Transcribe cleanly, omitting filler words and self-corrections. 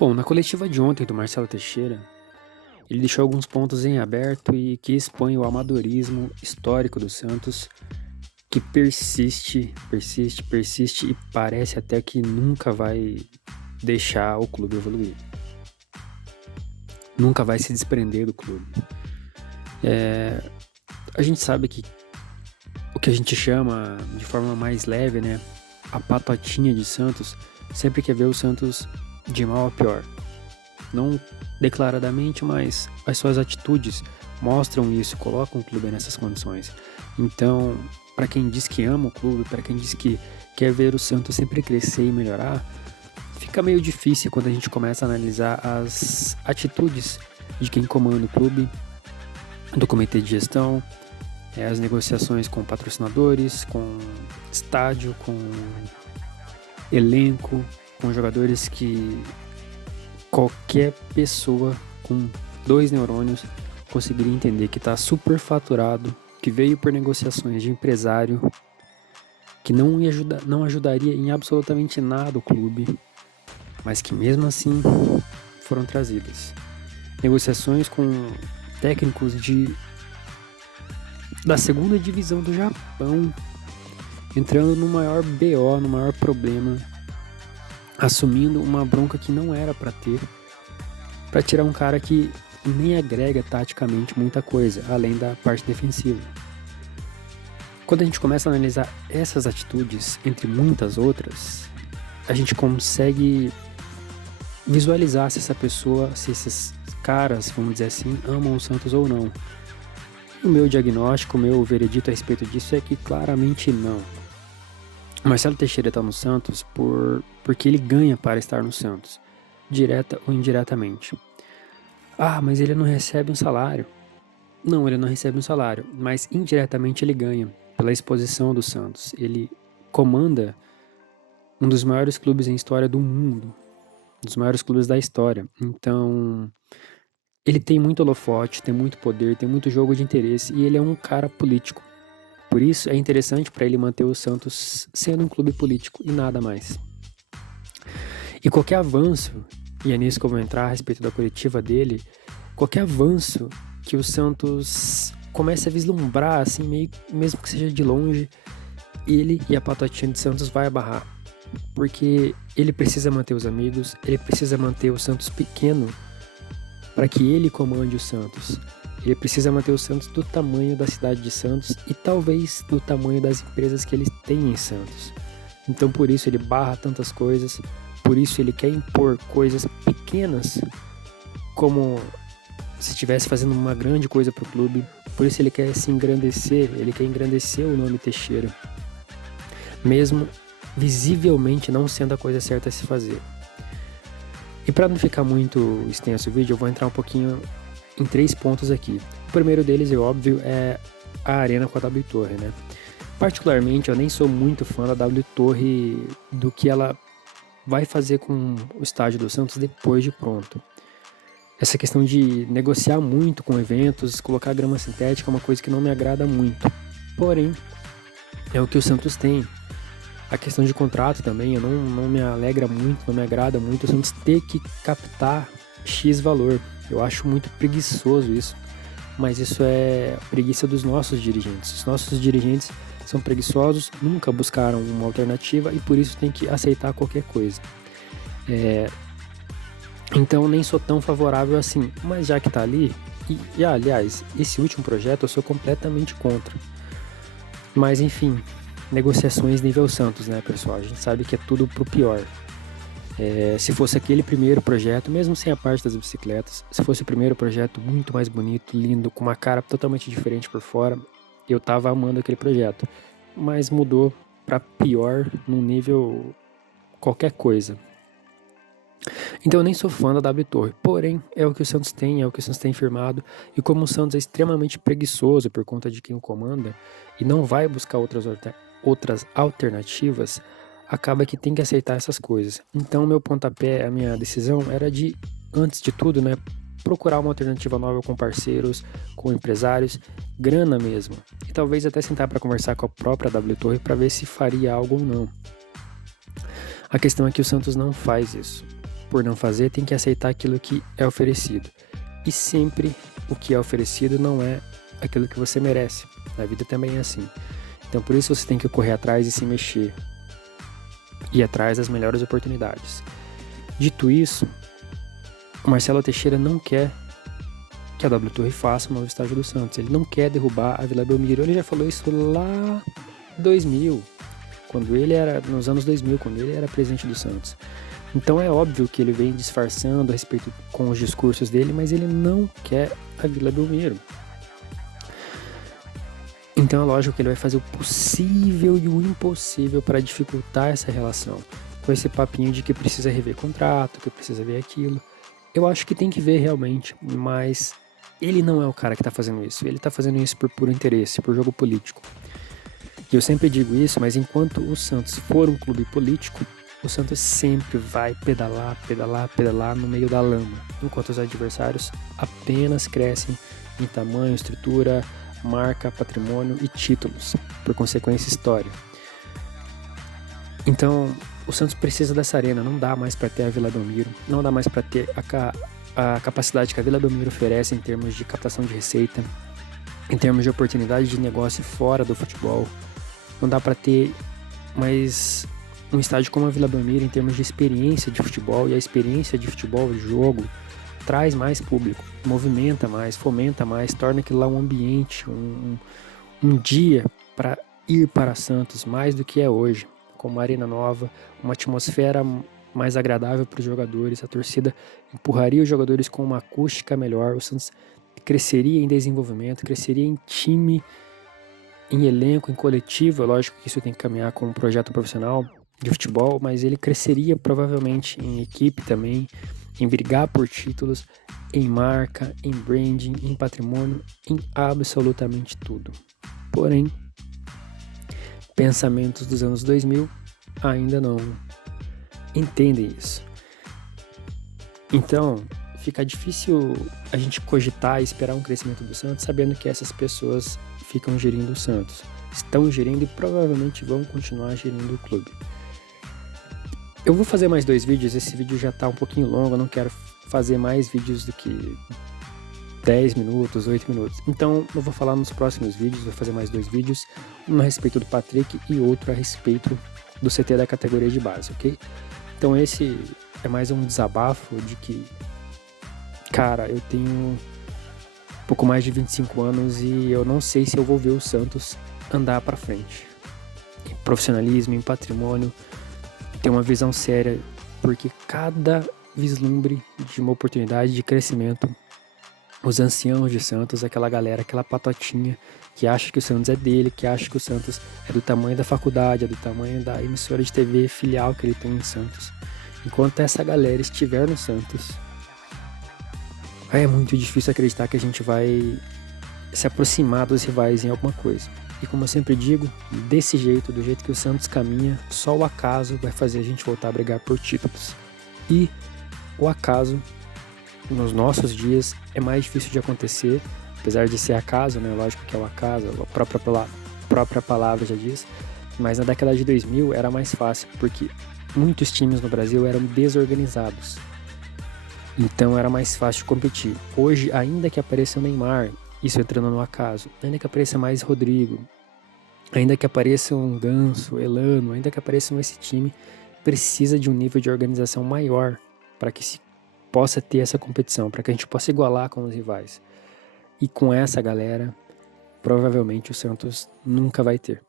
Bom, na coletiva de ontem do Marcelo Teixeira, ele deixou alguns pontos em aberto e que expõe o amadorismo histórico do Santos, que persiste e parece até que nunca vai deixar o clube evoluir. Nunca vai se desprender do clube. A gente sabe que o que a gente chama de forma mais leve, né, a patotinha de Santos, sempre quer ver o Santos de mal a pior. Não declaradamente, mas as suas atitudes mostram isso, colocam o clube nessas condições. Então, para quem diz que ama o clube, para quem diz que quer ver o Santos sempre crescer e melhorar, fica meio difícil quando a gente começa a analisar as atitudes de quem comanda o clube, do comitê de gestão, as negociações com patrocinadores, com estádio, com elenco, com jogadores que qualquer pessoa com 2 neurônios conseguiria entender que está superfaturado, que veio por negociações de empresário, que não ajudaria em absolutamente nada o clube, mas que mesmo assim foram trazidas. Negociações com técnicos da segunda divisão do Japão, entrando no maior BO, no maior problema, assumindo uma bronca que não era para ter, para tirar um cara que nem agrega taticamente muita coisa, além da parte defensiva. Quando a gente começa a analisar essas atitudes, entre muitas outras, a gente consegue visualizar se essa pessoa, se esses caras, vamos dizer assim, amam o Santos ou não. O meu diagnóstico, o meu veredito a respeito disso é que claramente não. O Marcelo Teixeira está no Santos porque ele ganha para estar no Santos, direta ou indiretamente. Ah, mas ele não recebe um salário. Não, ele não recebe um salário, mas indiretamente ele ganha pela exposição do Santos. Ele comanda um dos maiores clubes em história do mundo, um dos maiores clubes da história. Então, ele tem muito holofote, tem muito poder, tem muito jogo de interesse e ele é um cara político. Por isso é interessante para ele manter o Santos sendo um clube político e nada mais. E qualquer avanço, e é nisso que eu vou entrar a respeito da coletiva dele, qualquer avanço que o Santos comece a vislumbrar, assim, mesmo que seja de longe, ele e a patotinha de Santos vai barrar. Porque ele precisa manter os amigos, ele precisa manter o Santos pequeno para que ele comande o Santos. Ele precisa manter o Santos do tamanho da cidade de Santos e talvez do tamanho das empresas que ele tem em Santos. Então por isso ele barra tantas coisas, por isso ele quer impor coisas pequenas como se estivesse fazendo uma grande coisa para o clube. Por isso ele quer se engrandecer, ele quer engrandecer o nome Teixeira, mesmo visivelmente não sendo a coisa certa a se fazer. E para não ficar muito extenso o vídeo, eu vou entrar um pouquinho em 3 pontos aqui. O primeiro deles, é óbvio, é a arena com a W Torre, né? Particularmente, eu nem sou muito fã da W Torre, do que ela vai fazer com o estádio do Santos depois de pronto. Essa questão de negociar muito com eventos, colocar grama sintética é uma coisa que não me agrada muito. Porém, é o que o Santos tem. A questão de contrato também, não me alegra muito, não me agrada muito o Santos ter que captar X valor. Eu acho muito preguiçoso isso, mas isso é preguiça dos nossos dirigentes. Os nossos dirigentes são preguiçosos, nunca buscaram uma alternativa e por isso tem que aceitar qualquer coisa. Então nem sou tão favorável assim, mas já que tá ali, e aliás, esse último projeto eu sou completamente contra. Mas enfim, negociações nível Santos, né, pessoal? A gente sabe que é tudo pro pior. Se fosse aquele primeiro projeto, mesmo sem a parte das bicicletas, se fosse o primeiro projeto muito mais bonito, lindo, com uma cara totalmente diferente por fora, eu tava amando aquele projeto. Mas mudou para pior num nível qualquer coisa. Então eu nem sou fã da W Torre, porém é o que o Santos tem, é o que o Santos tem firmado, e como o Santos é extremamente preguiçoso por conta de quem o comanda e não vai buscar outras alternativas, acaba que tem que aceitar essas coisas. Então meu pontapé, a minha decisão era de, antes de tudo, né, procurar uma alternativa nova com parceiros, com empresários, grana mesmo, e talvez até sentar para conversar com a própria W Torre para ver se faria algo ou não. A questão é que o Santos não faz isso. por não fazer, tem que aceitar aquilo que é oferecido. E sempre o que é oferecido não é aquilo que você merece. A vida também é assim. Então por isso você tem que correr atrás e se mexer. Ir atrás das melhores oportunidades. Dito isso, o Marcelo Teixeira não quer que a W Torre faça um novo estádio do Santos. Ele não quer derrubar a Vila Belmiro. Ele já falou isso lá em 2000, quando ele era, nos anos 2000, quando ele era presidente do Santos. Então é óbvio que ele vem disfarçando a respeito com os discursos dele, mas ele não quer a Vila Belmiro. Então é lógico que ele vai fazer o possível e o impossível para dificultar essa relação. Com esse papinho de que precisa rever contrato, que precisa ver aquilo. Eu acho que tem que ver realmente, mas ele não é o cara que está fazendo isso. Ele está fazendo isso por puro interesse, por jogo político. E eu sempre digo isso, mas enquanto o Santos for um clube político, o Santos sempre vai pedalar, pedalar, pedalar no meio da lama, enquanto os adversários apenas crescem em tamanho, estrutura, marca, patrimônio e títulos, por consequência, história. Então, o Santos precisa dessa arena, não dá mais para ter a Vila Belmiro, não dá mais para ter a capacidade que a Vila Belmiro oferece em termos de captação de receita, em termos de oportunidade de negócio fora do futebol. Não dá para ter mais um estádio como a Vila Belmiro em termos de experiência de futebol, e a experiência de futebol, de jogo, traz mais público, movimenta mais, fomenta mais, torna aquilo lá um ambiente, um dia para ir para Santos, mais do que é hoje, com uma arena nova, uma atmosfera mais agradável para os jogadores, a torcida empurraria os jogadores com uma acústica melhor, o Santos cresceria em desenvolvimento, cresceria em time, em elenco, em coletivo. É lógico que isso tem que caminhar com um projeto profissional de futebol, mas ele cresceria provavelmente em equipe também, em brigar por títulos, em marca, em branding, em patrimônio, em absolutamente tudo. Porém, pensamentos dos anos 2000 ainda não entendem isso. Então, fica difícil a gente cogitar e esperar um crescimento do Santos, sabendo que essas pessoas ficam gerindo o Santos. Estão gerindo e provavelmente vão continuar gerindo o clube. Eu vou fazer mais 2 vídeos, esse vídeo já tá um pouquinho longo, eu não quero fazer mais vídeos do que 10 minutos, 8 minutos. Então eu vou falar nos próximos vídeos, vou fazer mais 2 vídeos, um a respeito do Patrick e outro a respeito do CT da categoria de base, ok? Então esse é mais um desabafo de que, cara, eu tenho pouco mais de 25 anos e eu não sei se eu vou ver o Santos andar pra frente. Em profissionalismo, em patrimônio, ter uma visão séria, porque cada vislumbre de uma oportunidade de crescimento, os anciãos de Santos, aquela galera, aquela patotinha que acha que o Santos é dele, que acha que o Santos é do tamanho da faculdade, é do tamanho da emissora de TV filial que ele tem em Santos. Enquanto essa galera estiver no Santos, é muito difícil acreditar que a gente vai se aproximar dos rivais em alguma coisa. E como eu sempre digo, desse jeito, do jeito que o Santos caminha, só o acaso vai fazer a gente voltar a brigar por títulos. E o acaso, nos nossos dias, é mais difícil de acontecer, apesar de ser acaso, né? Lógico que é o acaso, a própria palavra já diz, mas na década de 2000 era mais fácil, porque muitos times no Brasil eram desorganizados. Então era mais fácil de competir. Hoje, ainda que apareça o Neymar, isso entrando no acaso, ainda que apareça mais Rodrigo, ainda que apareça um Ganso, Elano, ainda que apareça esse time, precisa de um nível de organização maior para que se possa ter essa competição, para que a gente possa igualar com os rivais. E com essa galera, provavelmente o Santos nunca vai ter.